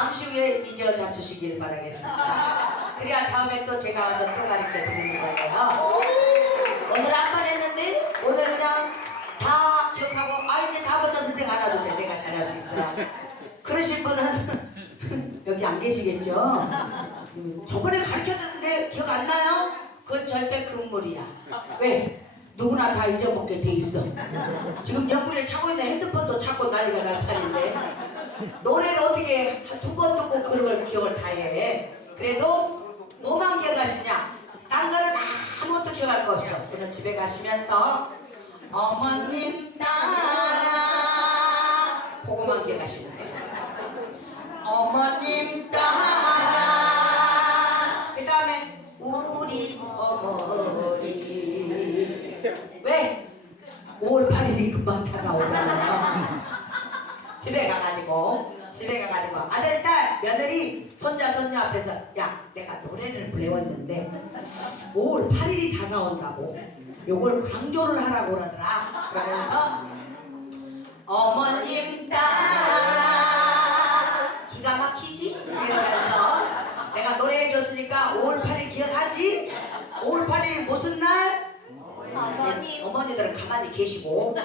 오디오 잡수시길 바라겠습니다. 그래야 다음에 또 제가 와서 또 가르쳐 드리는 거예요. 오늘 한번 했는데 오늘 그냥 다 기억하고 아 이제 다음부터 선생 안 와도 돼 내가 잘할 수 있어. 그러신 분은 여기 안 계시겠죠? 음, 저번에 가르쳐줬는데 기억 안 나요? 그건 절대 금물이야. 왜? 누구나 다 잊어먹게 돼 있어. 지금 옆구리에 차고 있는 핸드폰도 찾고 난리가 날 판인데 노래를 어떻게 두 번 듣고 그런 걸 기억을 다 해. 그래도 뭐만 기억하시냐? 딴 거는 아무것도 기억할 거 없어. 그래서 집에 가시면서 어머님 따라 그거만 기억하시면 돼. 어머님 따라 그 다음에 우리 어머니 왜? 5월 8일이 금방 다가오잖아요 집에 가가지고 집에 가가지고 아들 딸 며느리 손자 손녀 앞에서 야 내가 노래를 배웠는데 5월 8일이 다가온다고 요걸 강조를 하라고 그러더라 그러면서 어머님 따라 기가 막히지? 이러면서 내가 노래해 줬으니까 5월 8일 기억하지? 5월 8일이 무슨 날? 어머니 어머니들은 가만히 계시고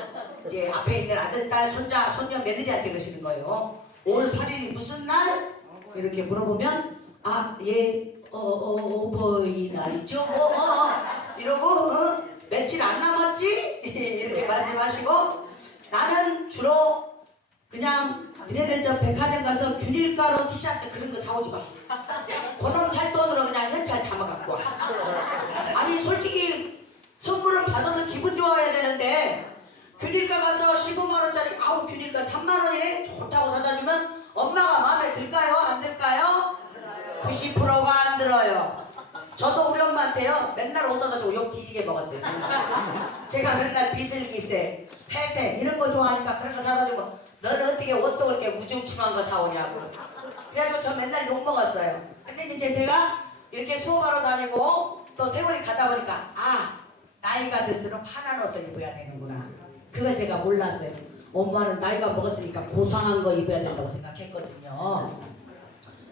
이제 앞에 있는 아들, 딸, 손자, 손녀, 며느리한테 그러시는 거예요. 5월 8일이 무슨 날? 이렇게 물어보면 아, 예, 어, 어, 어버이날이죠. 어, 어, 어. 이러고 어, 며칠 안 남았지? 이렇게 말씀하시고 나는 주로 그냥 얘네들 저 백화점 가서 균일가루 티셔츠 그런 거 사오지 마. 그놈 살 돈으로 그냥 현찰 담아갖고 와. 아니 솔직히 선물을 받아서 기분 좋아야 되는데 균일가 가서 15만 원짜리 아우 균일가 3만 원이네 좋다고 사다 주면 엄마가 마음에 들까요? 안 들까요? 90%가 안 들어요. 저도 우리 엄마한테요 맨날 주고 욕 뒤지게 먹었어요. 제가 맨날 비둘기새, 회색 이런 거 좋아하니까 그런 거 사다 주고 너는 어떻게 옷도 그렇게 우중충한 거 사오냐고. 그래가지고 저 맨날 욕 먹었어요. 근데 이제 제가 이렇게 수업하러 다니고 또 세월이 가다 보니까 아 나이가 들수록 환한 옷을 입어야 되는구나. 그걸 제가 몰랐어요. 엄마는 나이가 먹었으니까 고상한 거 입어야 된다고 생각했거든요.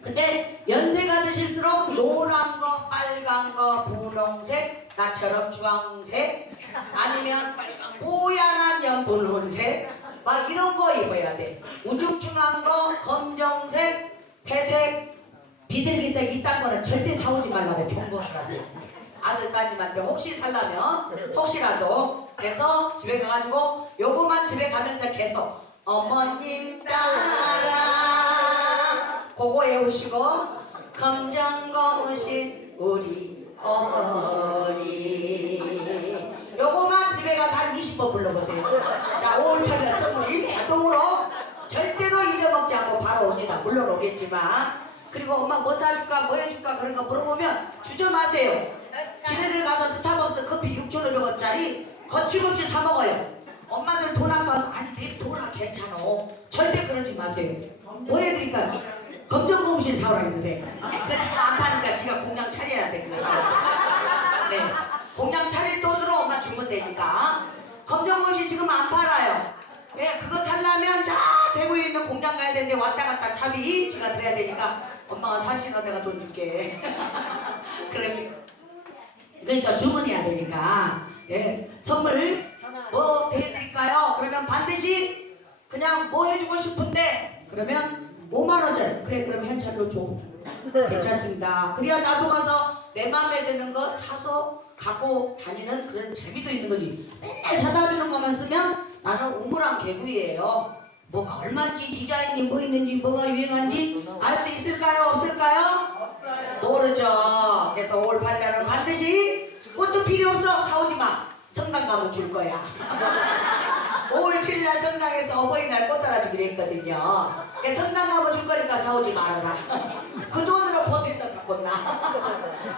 근데 연세가 드실수록 노란 거, 빨간 거, 분홍색, 나처럼 주황색, 아니면 뽀얀한 연분홍색, 막 이런 거 입어야 돼. 우중충한 거, 검정색, 회색, 비둘기색 이딴 거는 절대 사오지 말라고 경고를 하세요. 아들 따님한테 혹시 살라면 혹시라도 그래서 집에 가가지고 요거만 집에 가면서 계속 어머님 따라 그거 외우시고 검정 고무신 우리 어머니 요거만 집에 가서 한 20번 불러보세요 자 5월 8일 선물이 자동으로 절대로 잊어먹지 않고 바로 옵니다 물론 오겠지만 그리고 엄마 뭐 사줄까 뭐 해줄까 그런 거 물어보면 주저 마세요 집에들 가서 스타벅스 커피 6,500원짜리 거침없이 사 먹어요. 엄마들 돈 아까워서 아니 내 돈아 괜찮아. 절대 그러지 마세요. 뭐 해드릴까요? 검정고무신 사오라 했는데 그러니까 지금 안 파니까 지가 공장 차려야 돼. 네. 공장 차릴 돈으로 엄마 주면 되니까 검정고무신 지금 안 팔아요. 예, 그거 살려면 저 대구에 있는 공장 가야 되는데 왔다 갔다 차비 지가 들어야 되니까 엄마가 사시는 내가 돈 줄게. 그러니까 주문해야 되니까 예, 선물 뭐 대드릴까요? 그러면 반드시 그냥 뭐 해주고 싶은데 그러면 5만 원짜리 그래 그럼 현찰로 줘 괜찮습니다 그래야 나도 가서 내 마음에 드는 거 사서 갖고 다니는 그런 재미도 있는 거지 맨날 사다 주는 것만 쓰면 나는 우물한 개구리예요 뭐가 얼마인지 디자인이 뭐 있는지 뭐가 유행한지 알 수 있을까요? 없을까요? 모르죠. 그래서 5월 8일날은 반드시 꽃도 필요 없어 사오지 마. 성당 가면 줄 거야. 5월 7일날 성당에서 어버이날 꽃 따라주기로 했거든요. 그래서 성당 가면 줄 거니까 사오지 말아라. 그 돈으로 보태서 갖고 나.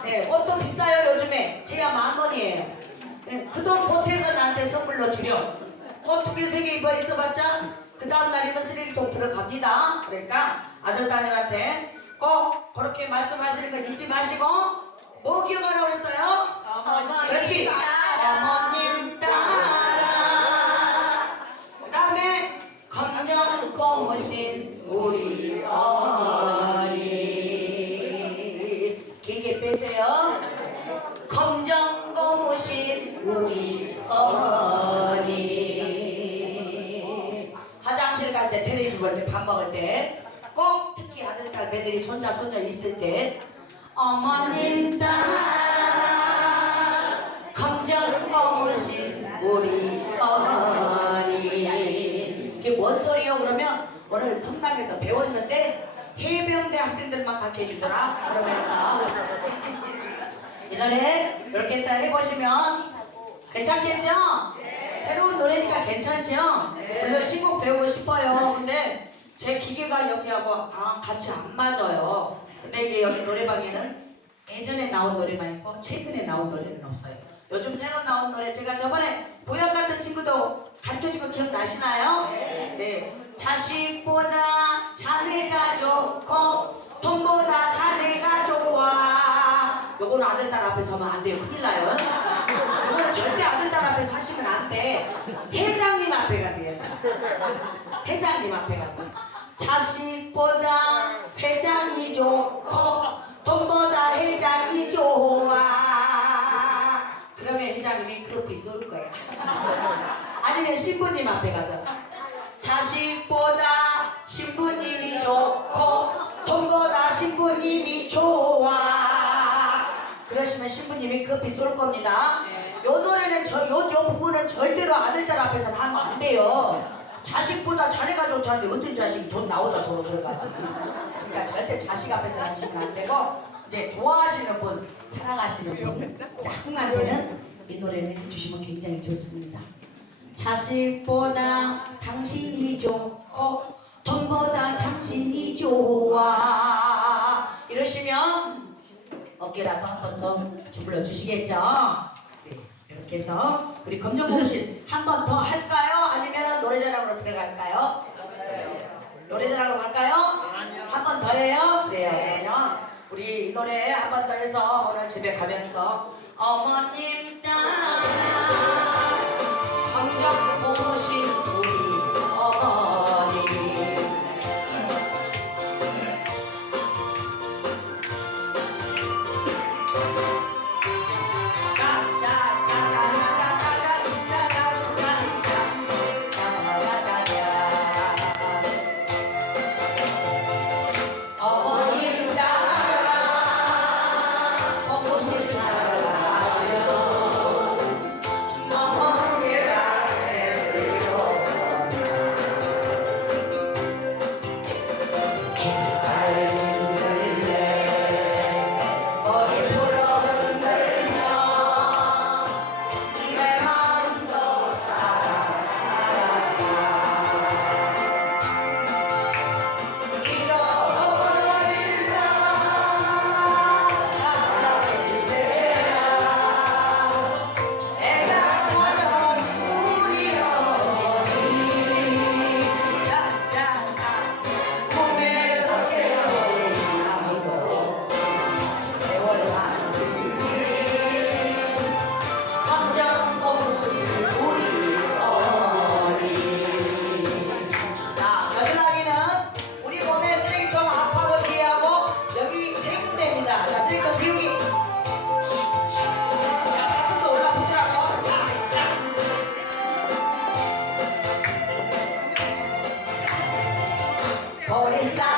네, 꽃도 비싸요 요즘에. 제야 만 원이에요. 네, 그돈 보태서 나한테 선물로 주려. 꽃두개 세 개 입어 있어봤자 그 다음 날이면 쓰레기통 들어갑니다. 그러니까 아들 딸님한테 꼭 그렇게 말씀하시는 거 잊지 마시고 뭐 기억하라고 그랬어요? 어머님 그렇지. 따라. 어머님 따라. 꼬무신 우리 어머니. 길게 빼세요. 검정 꼬무신 우리 어머니. 화장실 갈때 텔레비전 볼때밥 먹을 때 꼭 특히 아들 딸 며느리 손자 손녀 있을 때 어머님 따라 검정 꼬무신 우리 오늘 성당에서 배웠는데 해병대 학생들만 가르쳐 주더라 그러면서 이 노래 이렇게 해서 해보시면 괜찮겠죠? 새로운 노래니까 괜찮죠? 물론 신곡 배우고 싶어요. 근데 제 기계가 여기하고 아, 같이 안 맞아요. 근데 이게 여기 노래방에는 예전에 나온 노래만 있고 최근에 나온 노래는 없어요. 요즘 새로 나온 노래 제가 저번에 보약 같은 친구도 가르쳐준 거 기억나시나요? 네. 자식보다 자네가 좋고 돈보다 자네가 좋아. 요거는 아들 딸 앞에서 하면 안 돼요. 큰일 나요. 이거는 절대 아들 딸 앞에서 하시면 안 돼. 회장님 앞에 가세요. 회장님 앞에 가서 자식보다 회장이 좋고 쏠 거야. 아니면 신부님 앞에 가서 자식보다 신부님이 좋고 돈보다 신부님이 좋아. 그러시면 신부님이 커피 쏠 겁니다. 요 노래는 저, 요, 요 부분은 절대로 아들딸 앞에서는 하면 안 돼요. 자식보다 자네가 좋다는데 어떤 자식이 돈 나오다 도로 들어가지. 그러니까 절대 자식 앞에서 하시면 안 되고, 이제 좋아하시는 분, 사랑하시는 분, 짝꿍한테는 이 노래를 해주시면 굉장히 좋습니다. 자식보다 당신이 좋고 돈보다 당신이 좋아 이러시면 어깨라도 한번 더 주물러 주시겠죠? 네, 이렇게 해서 우리 검정고무신 한 번 더 할까요? 아니면 노래자랑으로 들어갈까요? 노래자랑으로 갈까요? 한 번 더 해요? 그러면 우리 이 노래 한 번 더 해서 오늘 집에 가면서 어머님 따라. 강적 보신 분. esa